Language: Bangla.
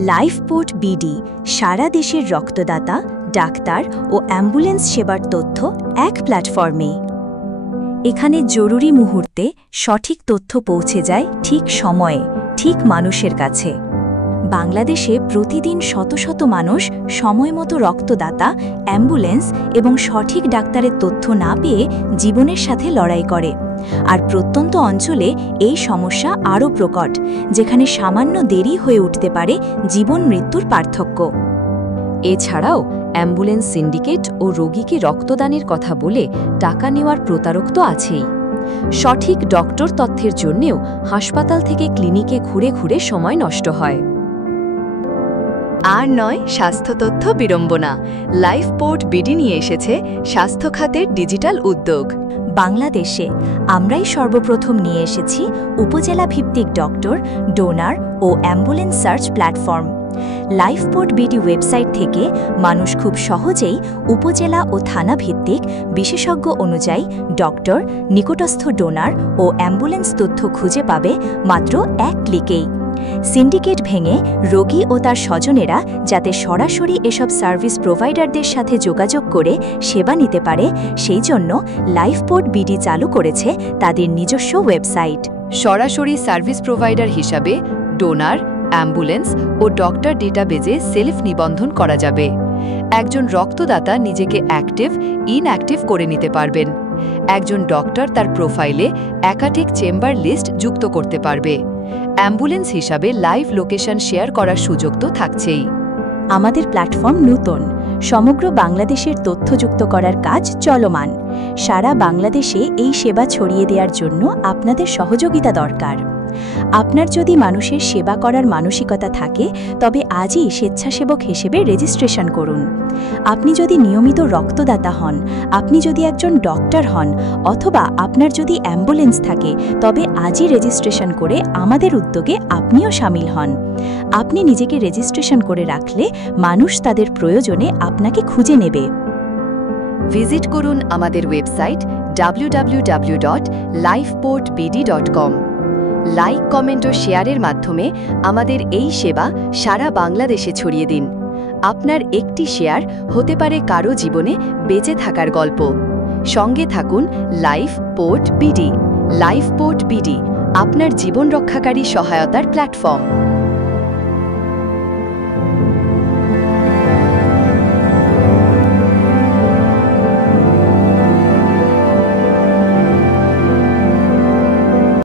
লাইফপোর্ট বিডি সারা দেশের রক্তদাতা, ডাক্তার ও অ্যাম্বুলেন্স সেবার তথ্য এক প্ল্যাটফর্মে। এখানে জরুরি মুহূর্তে সঠিক তথ্য পৌঁছে যায় ঠিক সময়ে, ঠিক মানুষের কাছে। বাংলাদেশে প্রতিদিন শত শত মানুষ সময়মতো রক্তদাতা, অ্যাম্বুলেন্স এবং সঠিক ডাক্তারের তথ্য না পেয়ে জীবনের সাথে লড়াই করে। আর প্রত্যন্ত অঞ্চলে এই সমস্যা আরও প্রকট, যেখানে সামান্য দেরি হয়ে উঠতে পারে জীবন মৃত্যুর পার্থক্য। এছাড়াও অ্যাম্বুলেন্স সিন্ডিকেট ও রোগীকে রক্তদানের কথা বলে টাকা নেওয়ার প্রতারক তো আছেই। সঠিক ডক্টর তথ্যের জন্যেও হাসপাতাল থেকে ক্লিনিকে ঘুরে ঘুরে সময় নষ্ট হয়। আর নয় স্বাস্থ্য তথ্য বিড়ম্বনা, লাইফপোর্ট বিডি নিয়ে এসেছে স্বাস্থ্য খাতের ডিজিটাল উদ্যোগ। বাংলাদেশে আমরাই সর্বপ্রথম নিয়ে এসেছি উপজেলা ভিত্তিক ডক্টর, ডোনার ও ambulance search platform. Lifeport BD website থেকে মানুষ খুব সহজেই উপজেলা ও থানা ভিত্তিক বিশেষজ্ঞ অনুযায়ী ডক্টর, নিকটস্থ ডোনার ও অ্যাম্বুলেন্স তথ্য খুঁজে পাবে মাত্র এক ক্লিকেই। সিন্ডিকেট ভেঙে রোগী ও তার স্বজনেরা যাতে সরাসরি এসব সার্ভিস প্রোভাইডারদের সাথে যোগাযোগ করে সেবা নিতে পারে, সেই জন্য লাইফপোর্ট বিডি চালু করেছে তাদের নিজস্ব ওয়েবসাইট। সরাসরি সার্ভিস প্রোভাইডার হিসাবে ডোনার, অ্যাম্বুলেন্স ও ডক্টর ডেটাবেজে সেলফ নিবন্ধন করা যাবে। একজন রক্তদাতা নিজেকে অ্যাক্টিভ, ইনঅ্যাক্টিভ করে নিতে পারবেন। একজন ডক্টর তার প্রোফাইলে একাধিক চেম্বার লিস্ট যুক্ত করতে পারবে। অ্যাম্বুলেন্স হিসাবে লাইভ লোকেশন শেয়ার করার সুযোগ তো থাকছেই। আমাদের প্ল্যাটফর্ম নতুন, সমগ্র বাংলাদেশের তথ্যযুক্ত করার কাজ চলমান। সারা বাংলাদেশে এই সেবা ছড়িয়ে দেওয়ার জন্য আপনাদের সহযোগিতা দরকার। আপনার যদি মানুষের সেবা করার মানসিকতা থাকে, তবে আজই স্বেচ্ছাসেবক হিসেবে রেজিস্ট্রেশন করুন। আপনি যদি নিয়মিত রক্তদাতা হন, আপনি যদি একজন ডক্টর হন, অথবা আপনার যদি অ্যাম্বুলেন্স থাকে, তবে আজই রেজিস্ট্রেশন করে আমাদের উদ্যোগে আপনিও শামিল হন। আপনি নিজেকে রেজিস্ট্রেশন করে রাখলে মানুষ তাদের প্রয়োজনে আপনাকে খুঁজে নেবে। ভিজিট করুন আমাদের ওয়েবসাইট www.lifeportbd.com। লাইক, কমেন্ট ও শেয়ারের মাধ্যমে আমাদের এই সেবা সারা বাংলাদেশে ছড়িয়ে দিন। আপনার একটি শেয়ার হতে পারে কারো জীবনে বেঁচে থাকার গল্প। সঙ্গে থাকুন লাইফপোর্ট বিডি। লাইফপোর্ট বিডি আপনার জীবন রক্ষাকারী সহায়তার প্ল্যাটফর্ম।